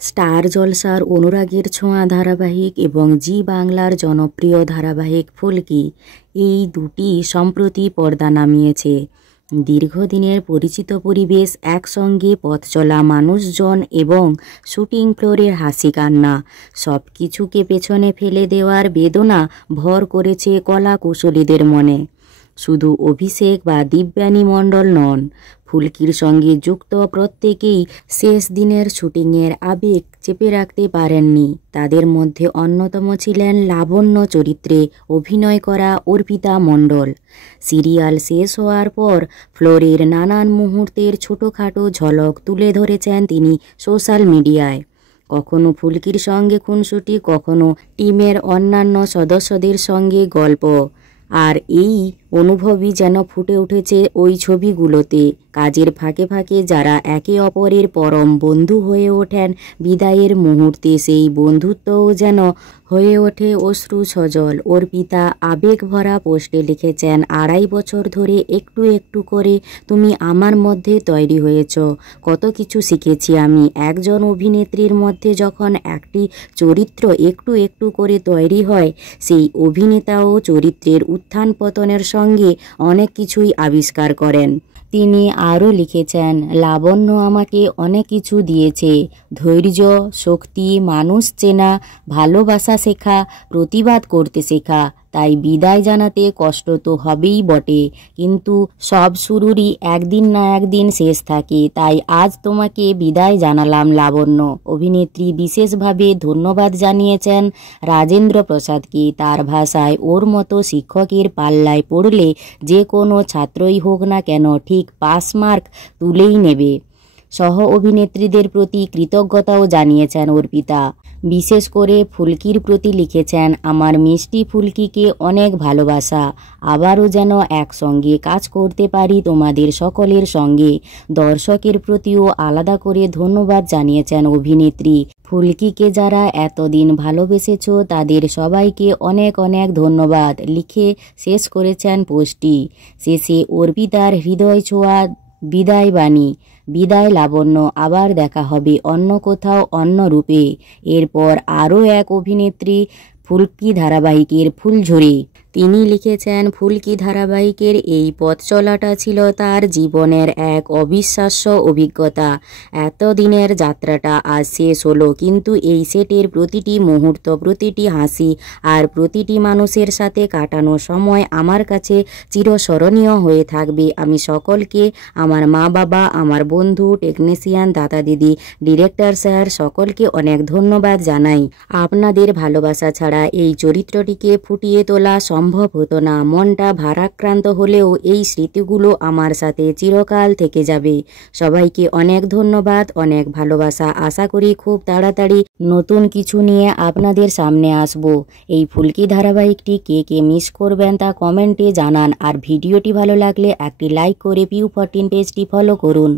Star জলসার অনুরাগের ছোঁয়া ধারাবাহিক এবং জি বাংলার জনপ্রিয় ধারাবাহিক ফুলকি এই দুটি সম্প্রতি পর্দা নামিয়েছে। দীর্ঘদিনের পরিচিত পরিবেশ, একসঙ্গে পথ চলা মানুষজন এবং শুটিং ফ্লোরের হাসি কান্না সব কিছুকে পেছনে ফেলে দেওয়ার বেদনা ভর করেছে কলা কুশলীদের মনে। শুধু অভিষেক বা দিব্যানী মণ্ডল নন, ফুলকির সঙ্গে যুক্ত প্রত্যেকেই শেষ দিনের শুটিংয়ের আবেগ চেপে রাখতে পারেননি। তাদের মধ্যে অন্যতম ছিলেন লাবণ্য চরিত্রে অভিনয় করা অর্পিতা মণ্ডল। সিরিয়াল শেষ হওয়ার পর ফ্লোরের নানান মুহূর্তের ছোটোখাটো ঝলক তুলে ধরেছেন তিনি সোশ্যাল মিডিয়ায়। কখনো ফুলকির সঙ্গে খুনসুটি, কখনো টিমের অন্যান্য সদস্যদের সঙ্গে গল্প। আর এই অনুভবই যেন ফুটে উঠেছে ওই ছবিগুলোতে। কাজের ফাঁকে ফাঁকে যারা একে অপরের পরম বন্ধু হয়ে ওঠেন, বিদায়ের মুহূর্তে সেই বন্ধুত্বও যেন হয়ে ওঠে অশ্রু সজল। অর্পিতা আবেগ ভরা পোস্টে লিখেছেন, 2.5 বছর ধরে একটু একটু করে তুমি আমার মধ্যে তৈরি হয়েছ। কত কিছু শিখেছি আমি। একজন অভিনেত্রীর মধ্যে যখন একটি চরিত্র একটু একটু করে তৈরি হয়, সেই অভিনেতাও চরিত্রের উত্থান পতনের সঙ্গে অনেক কিছুই আবিষ্কার করেন। তিনি আরও লিখেছেন, লাবণ্য আমাকে অনেক কিছু দিয়েছে। ধৈর্য, শক্তি, মানুষ চেনা, ভালোবাসা শেখা, প্রতিবাদ করতে শেখা। তাই বিদায় জানাতে কষ্ট তো হবেই বটে, কিন্তু সব শুরুরই একদিন না একদিন শেষ থাকে। তাই আজ তোমাকে বিদায় জানালাম লাবণ্য। অভিনেত্রী বিশেষভাবে ধন্যবাদ জানিয়েছেন রাজেন্দ্র প্রসাদকে। তার ভাষায়, ওর মতো শিক্ষকের পাল্লায় পড়লে যে কোনো ছাত্রই হোক না কেন ঠিক পাস মার্ক তুলেই নেবে। সহ অভিনেত্রীদের প্রতি কৃতজ্ঞতাও জানিয়েছেন অর্পিতা। বিশেষ করে ফুলকির প্রতি লিখেছেন, আমার মিষ্টি ফুলকিকে অনেক ভালোবাসা। আবারও যেন একসঙ্গে কাজ করতে পারি তোমাদের সকলের সঙ্গে। দর্শকের প্রতিও আলাদা করে ধন্যবাদ জানিয়েছেন অভিনেত্রী। ফুলকিকে যারা এতদিন ভালোবেসেছ তাদের সবাইকে অনেক অনেক ধন্যবাদ লিখে শেষ করেছেন পোস্টটি। শেষে অর্পিতার হৃদয় ছোঁয়া বিদায় বাণী। বিদায় লাবণ্য, আবার দেখা হবে অন্য কোথাও অন্য রূপে। এরপর আরও এক অভিনেত্রী ফুলকি ধারাবাহিকের ফুলঝুরি। তিনি লিখেছেন, ফুলকি ধারাবাহিকের এই পথ চলাটা ছিল তার জীবনের এক অবিশ্বাস্য অভিজ্ঞতা। এতদিনের যাত্রাটা আজ শেষ হলো, কিন্তু এই সেটের প্রতিটি মুহূর্ত, প্রতিটি হাসি আর প্রতিটি মানুষের সাথে কাটানো সময় আমার কাছে চিরস্মরণীয় হয়ে থাকবে। আমি সকলকে, আমার মা বাবা, আমার বন্ধু, টেকনিশিয়ান, দাদা দিদি, ডিরেক্টর স্যার সকলকে অনেক ধন্যবাদ জানাই। আপনাদের ভালোবাসা ছাড়া এই চরিত্রটিকে ফুটিয়ে তোলা সম্ভব হতো না। মনটা ভারাক্রান্ত হলেও এই স্মৃতিগুলো আমার সাথে চিরকাল থেকে যাবে। সবাইকে অনেক ধন্যবাদ, অনেক ভালোবাসা। আশা করি খুব তাড়াতাড়ি নতুন কিছু নিয়ে আপনাদের সামনে আসব। এই ফুলকি ধারাবাহিকটি কে কে মিস করবেন তা কমেন্টে জানান। আর ভিডিওটি ভালো লাগলে একটি লাইক করে PU14 পেজটি ফলো করুন।